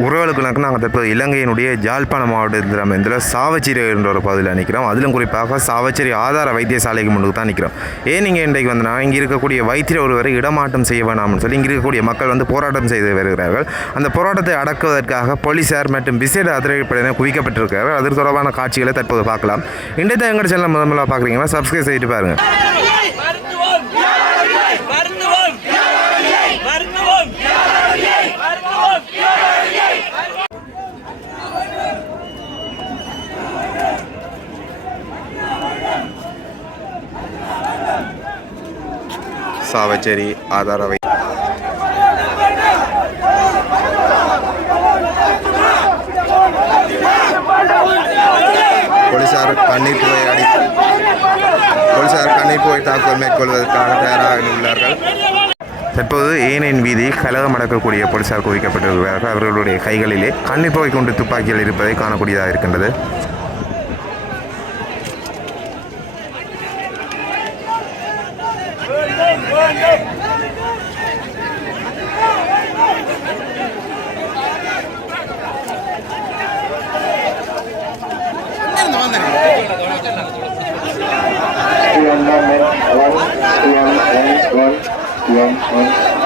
உறவுகளுக்கு நாங்கள் தற்போது இலங்கையினுடைய ஜாழ்ப்பாண மாவட்டத்தில் அமைந்துள்ள சாவச்சேரி என்ற ஒரு பகுதியில் நிற்கிறோம். அதிலும் குறிப்பாக சாவச்சேரி ஆதார வைத்தியசாலைக்கு முன்னுக்கு தான் நிற்கிறோம். ஏன் நீங்கள் இன்றைக்கு வந்தனா இங்கே இருக்கக்கூடிய வைத்தியர் ஒருவரை இடமாற்றம் செய்ய வேணாம்னு சொல்லி இங்கே இருக்கக்கூடிய மக்கள் வந்து போராட்டம் செய்து வருகிறார்கள். அந்த போராட்டத்தை அடக்குவதற்காக போலீசார் மற்றும் விசேட அதிரடிப்படையினர் குவிக்கப்பட்டிருக்கிறார்கள். அது தொடர்பான காட்சிகளை தற்போது பார்க்கலாம். இன்றைய எங்கட சேனல் முதல்ல பார்க்குறீங்கன்னா சப்ஸ்கிரைப் செய்துட்டு பாருங்கள் மருத்துவம் மருத்துவம் மருத்துவம் மருத்துவம் சாவச்சேரி ஆதாரவை போலீசார் கண்ணீர் புகை அடி போலீசார் கண்ணீர் புகை தாக்குதல் மேற்கொள்வதற்காக தயாராக உள்ளார்கள். தற்போது ஏனையின் வீதி கலகம் அடக்கக்கூடிய போலீசார் குவிக்கப்பட்டிருக்கிறார்கள். அவர்களுடைய கைகளிலே கண்ணீர் புகை கொண்டு துப்பாக்கிகள் இருப்பதை காணக்கூடியதாக இருக்கின்றது.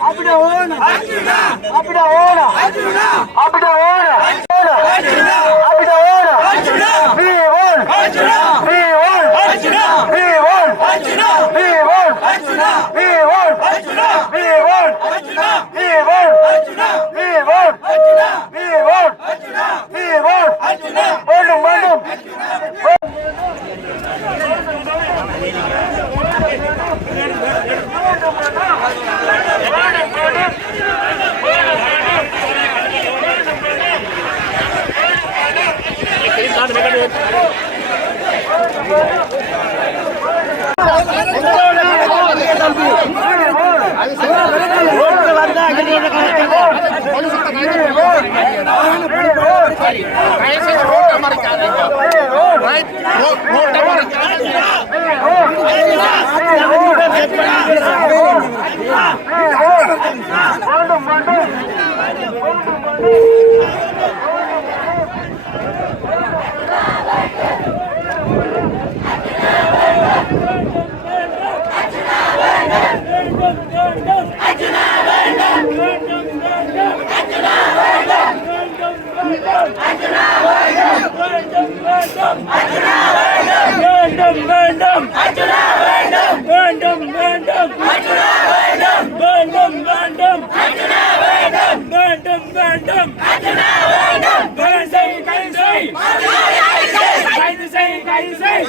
அப்படியே ஓன அப்படியே ஓன அப்படியே ஓன வேண்டும் வேண்டும்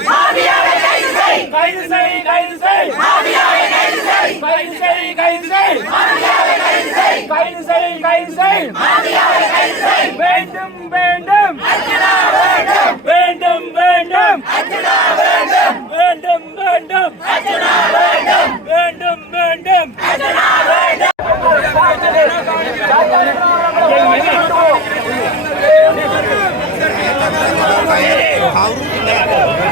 மாஃபியாவை கைது செய். கைது செய் கைது செய். மாஃபியாவை கைது செய். கைது செய் கைது செய். மாஃபியாவை கைது செய். கைது செய் கைது செய். மாஃபியாவை கைது செய். வேண்டும் வேண்டும். அர்ச்சனா வேண்டும். வேண்டும் வேண்டும். அர்ச்சனா வேண்டும். வேண்டும் வேண்டும். அர்ச்சனா வேண்டும். வேண்டும் வேண்டும். அர்ச்சனா வேண்டும். How do you know?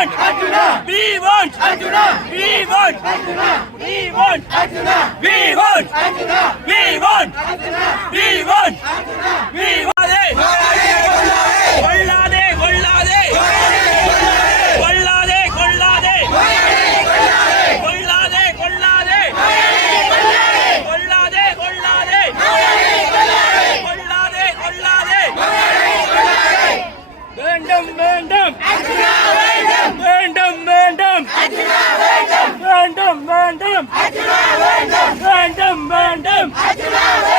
we want we want we want we want we want we want we want we want கொள்ளாதே கொள்ளாதே கொள்ளாதே Vai de!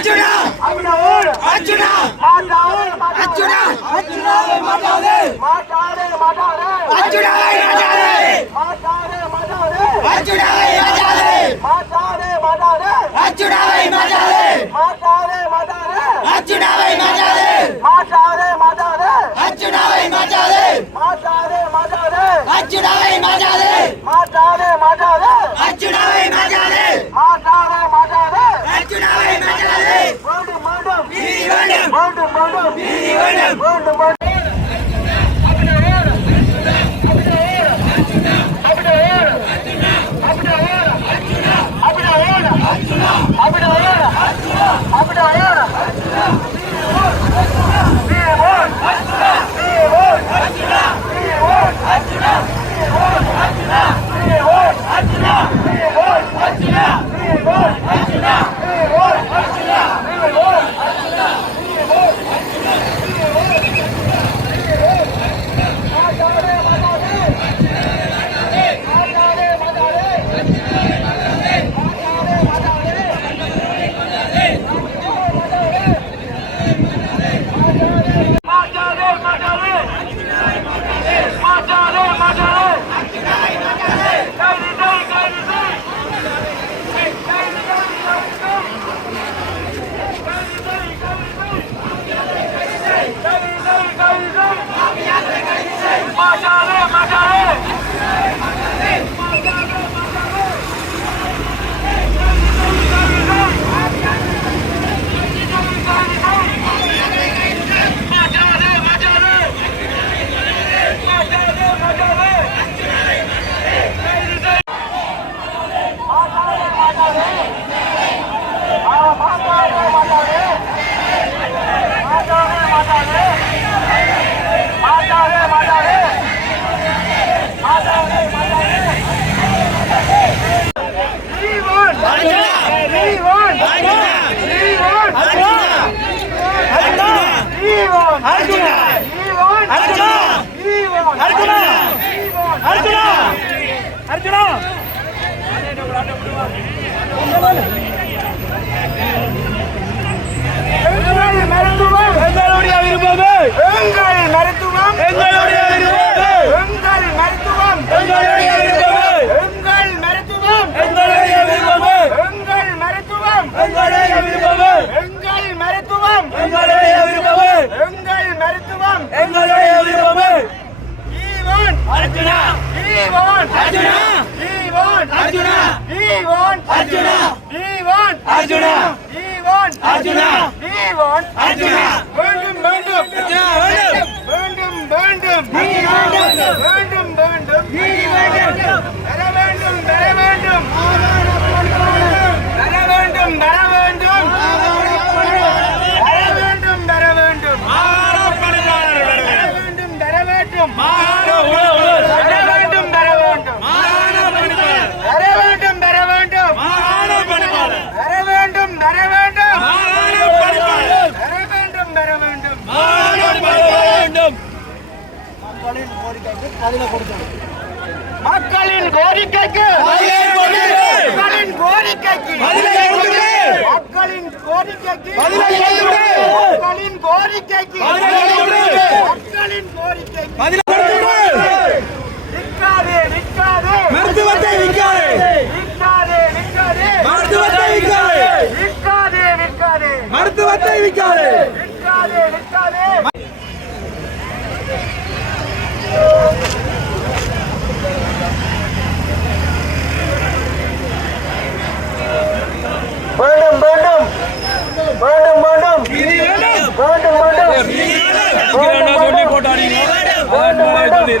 அர்ஜுனா! அர்ஜுனா! அர்ஜுனா! அர்ஜுனா மாட்டாதே! மாட்டாதே மாட்டாதே! அர்ஜுனா மாட்டாதே! மாட்டாதே மாட்டாதே! அர்ஜுனா மாட்டாதே! மாட்டாதே மாட்டாதே அர்ஜுனா மாட்டாதே மாட்டாதே மாட்டாதே அர்ஜுனா மாட்டாதே! வேண்டும். வேண்டும் 马上来马上来。அர்ஜுனா! அர்ஜுனா! மருத்துவம் எங்களுடைய விருப்பது எங்கள் மருத்துவம். எங்களுடைய விருப்பது எங்கள் மருத்துவம். எங்களுடைய விருப்பது எங்கள் மருத்துவம். எங்களுடைய விருப்பது எங்கள் மருத்துவம். எங்களுடைய அர்ஜுனா ஈவான் அர்ஜுனா ஈவான் அர்ஜுனா வேண்டும் வேண்டும் அர்ஜுனா வேண்டும் வேண்டும் வேண்டும் வேண்டும் வேண்டும் மக்களின் கோரிக்கைக்கு! மக்களின் கோரிக்கைக்கு! மக்களின் கோரிக்கைக்கு! மக்களின் கோரிக்கைக்கு! மக்களின் கோரிக்கைக்கு! நிற்காதே நிற்காதே மருத்துவத்தை விற்காதே! நிற்காதே நிற்காதே மருத்துவத்தை விற்காதே! நிற்காதே நிற்காதே மருத்துவத்தை விற்காதே! நிற்காதே Sí,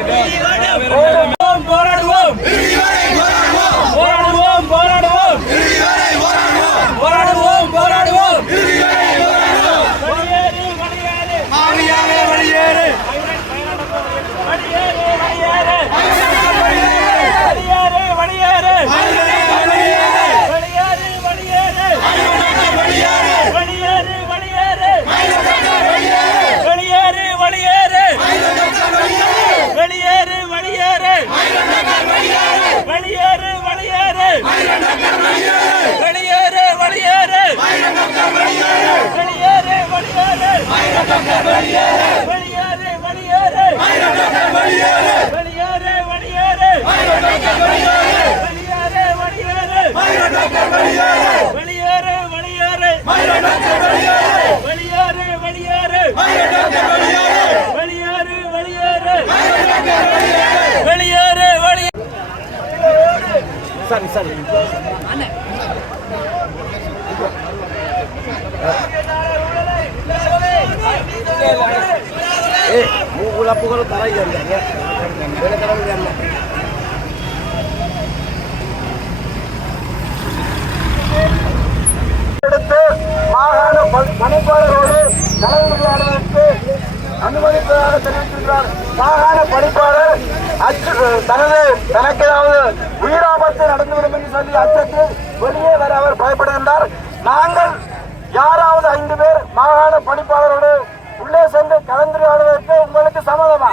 வெளியேறு வெளியேறு. வெளியேறு வெளியேறு. வெளியேறு வெளியேறு. வெளியேறு வெளியே சரி சரி. ஏ மூக்குல புகழ தர வேலை தர முடியாது பணிப்பாளரோடு கலந்துரையாடுவதற்கு அனுமதிப்பதாக தெரிவித்திருக்கிறார் மாகாண பணிப்பாளர் அச்சு தனது தனக்கு ஏதாவது உயிராபத்து நடந்துவிடும் என்று சொல்லி அச்சத்தில் வெளியே வர அவர் பயப்படுகின்றார். நாங்கள் யாராவது ஐந்து பேர் மாகாண பணிப்பாளரோடு உள்ளே சென்று கலந்துரையாடுவதற்கு உங்களுக்கு சம்மதமா?